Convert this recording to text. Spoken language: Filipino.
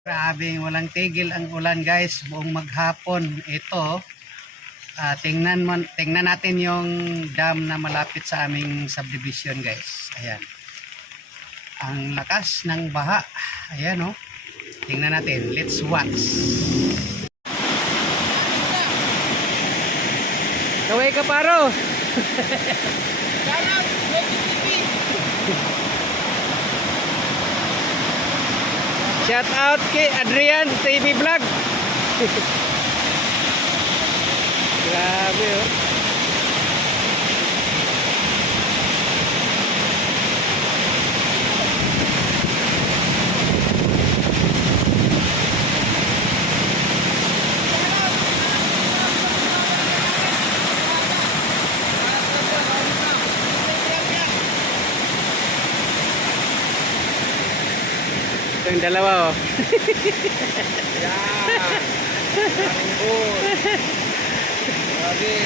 Grabing walang tigil ang ulan guys, buong maghapon. Ito, tingnan natin yung dam na malapit sa aming subdivision guys. Ayan. Ang lakas ng baha. Ayan oh. Tingnan natin. Let's watch. Kaway ka paro. Shout out kay Adrian TV Vlog. Grabe oh. Ito yung dalawa oh. Yeah. Maraming good. Grabe.